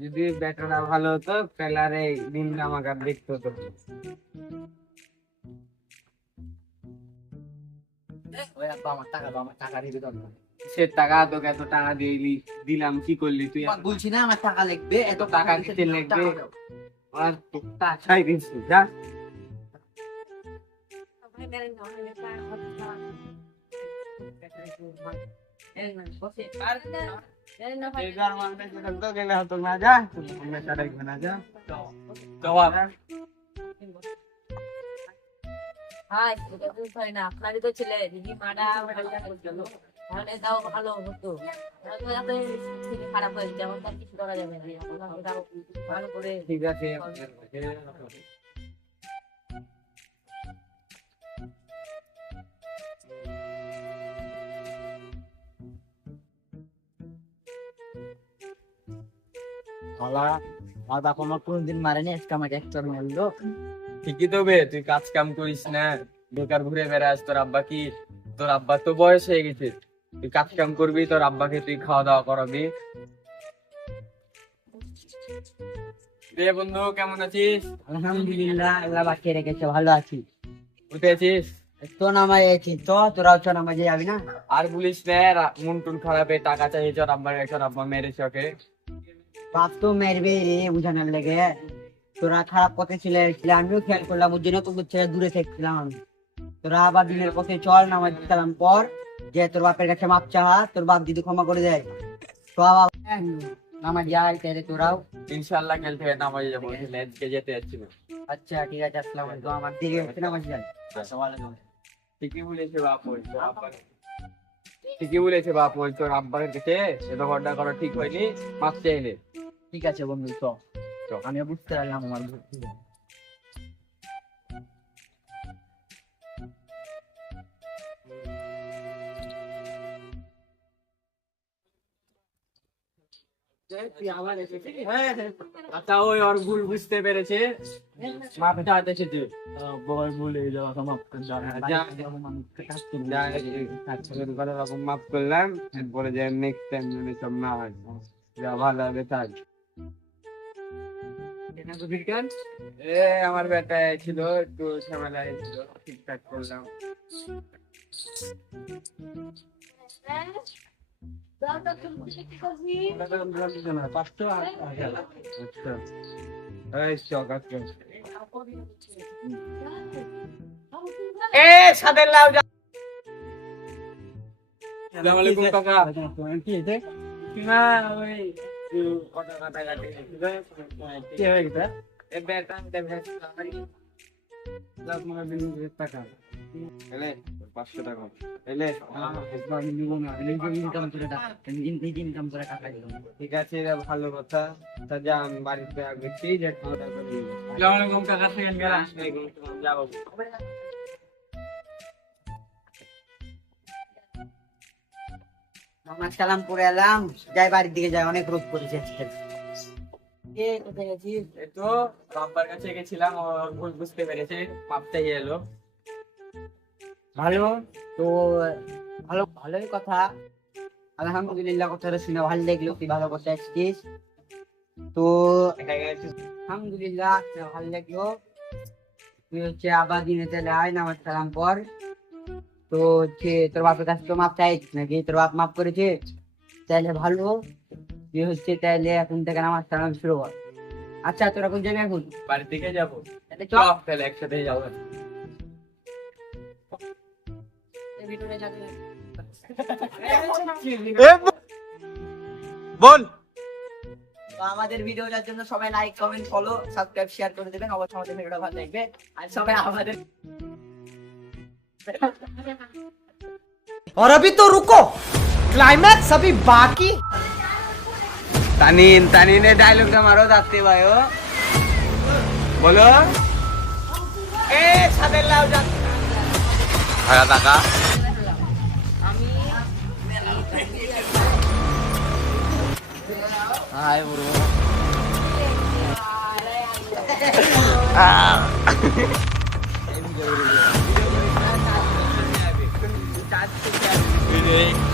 যদি ব্যাটাটা ভালো হতো তাহলে আর এই দিনটা আমাকে আর দেখতে হতো না। আমার টাকা দাও, আমার টাকা দিবি তো। সে টাকা তোকে এত টাকা দিলি, দিলাম কি করলি তুই? বলছি না আমার টাকা লাগবে, এত টাকা দিতে লাগবে আর টাকাই দিচ্ছি যা। আপনারই তো ছেলে দিদি মারা তাহলে তাও ভালো হতো। খারাপ হয়েছে যেমন তার কিছু করা যাবে না, ভালো করে ঠিক আছে। কোনদিন মারেনি, আজকে আমাকে একটা মারলো। ঠিকই তো বে, তুই কাজ কাম করিস না, বেকার ঘুরে বেড়াস। তোর আব্বা তো বয়স হয়ে গেছে, তুই কাজ কাম করবি, তোর আব্বাকে তুই খাওয়া দাওয়া করাবি। রে বন্ধু, কেমন আছিস? আলহামদুলিল্লাহ, আল্লাহ বাঁচিয়ে রেখেছে, ভালো আছি। উঠে আছিস? তো নামাই আছি, তো তোরাও চ নামাজে যাবি না? আর বলিস না, মন টুন খারাপে টাকা চাইছে, তোর আব্বা মেরেছে ওকে। বাপ তো মেরবে রে বুঝানোর লেগে। তোরা খারাপ পথে ছিলে, আমিও খেয়াল করলাম, ওর জন্য তো ছেড়ে দূরে থাকছিলাম আমি। তোরা আবার দিনের পথে চল, নামাজ সালাম পর, যে তোর বাপের কাছে মাপ চাহা, তোর বাপ যদি ক্ষমা করে দেয় তো নামাজ যাই। তাহলে তোরাও ইনশাআল্লাহ কাল থেকে নামাজে যাবো, আজকে যেতে যাচ্ছি না। আচ্ছা ঠিক আছে, আসসালাম আলাইকুম। আমার দেরি হচ্ছে, নামাজ যাই। ঠিকই বলেছে বাপ, ঠিকই বলেছে বাপ, ওই তোর আব্বার কাছে এ ব্যাপারটা করা ঠিক হয়নি, মাপ চাইলে। ঠিক আছে বন্ধু, তো আমিও বুঝতে পারলাম আমার ভুল। আচ্ছা, ওই ওর ভুল বুঝতে পেরেছে, মাপ চাইতে এসেছে। মাফ করলাম, এরপরে যে নেক্সট টাইম যদি সব না হয়, যা ভালো হবে তাই। আমার বেটা ছিল, একটু ঝামেলা ছিল, ঠিকঠাক করলাম। টাকা 500 টাকা এলে ইনকাম করে টাকা দিল। ঠিক আছে, এটা ভালো কথা। তা যা, আমি বাড়িতে গেছি, যে খাওয়া দাওয়া করে নিবো। যাবো। নামাজ সালাম করে এলাম, যাই বাড়ির দিকে যাই, অনেক রোদ পড়েছে আজকে। কোথায় গেছিস? এই তো বাবার কাছে গেছিলাম, ওর ভুল বুঝতে পেরেছে, মাপ চাইয়ে এলো। ভালো তো, ভালোই কথা। আলহামদুলিল্লাহ, কথাটা শুনে ভালো লাগলো, তুই ভালো কথা আসছিস। তো আলহামদুলিল্লাহ ভালো লাগলো। তুই হচ্ছে আবার দিনে চলে আয়, নামাজ সালাম পর। তো হচ্ছে তোর বাপের কাছে তো মাপ চাইছিস নাকি? তোর বাপ মাপ করেছে, তাহলে ভালো। তুই হচ্ছে তাহলে এখন থেকে নামাজ সালাম শুরু কর। আচ্ছা, তোরা কোন যাবি এখন? বাড়ির দিকে যাবো, তাহলে চল তাহলে একসাথে যাবো। বল। আমাদের ভিডিওটার জন্য সবাই like, comment, follow, subscribe, share করে দেবেন। অবশ্যই আমাদের ভিডিওটা ভালো লাগবে। আর সবাই আমাদের और अभी तो रुको, क्लाइमैक्स अभी बाकी। तानीन डायलॉग मारो दाते भाइयो, बोलो। ए सादे लाओ जा টাকা আয় বড় আরে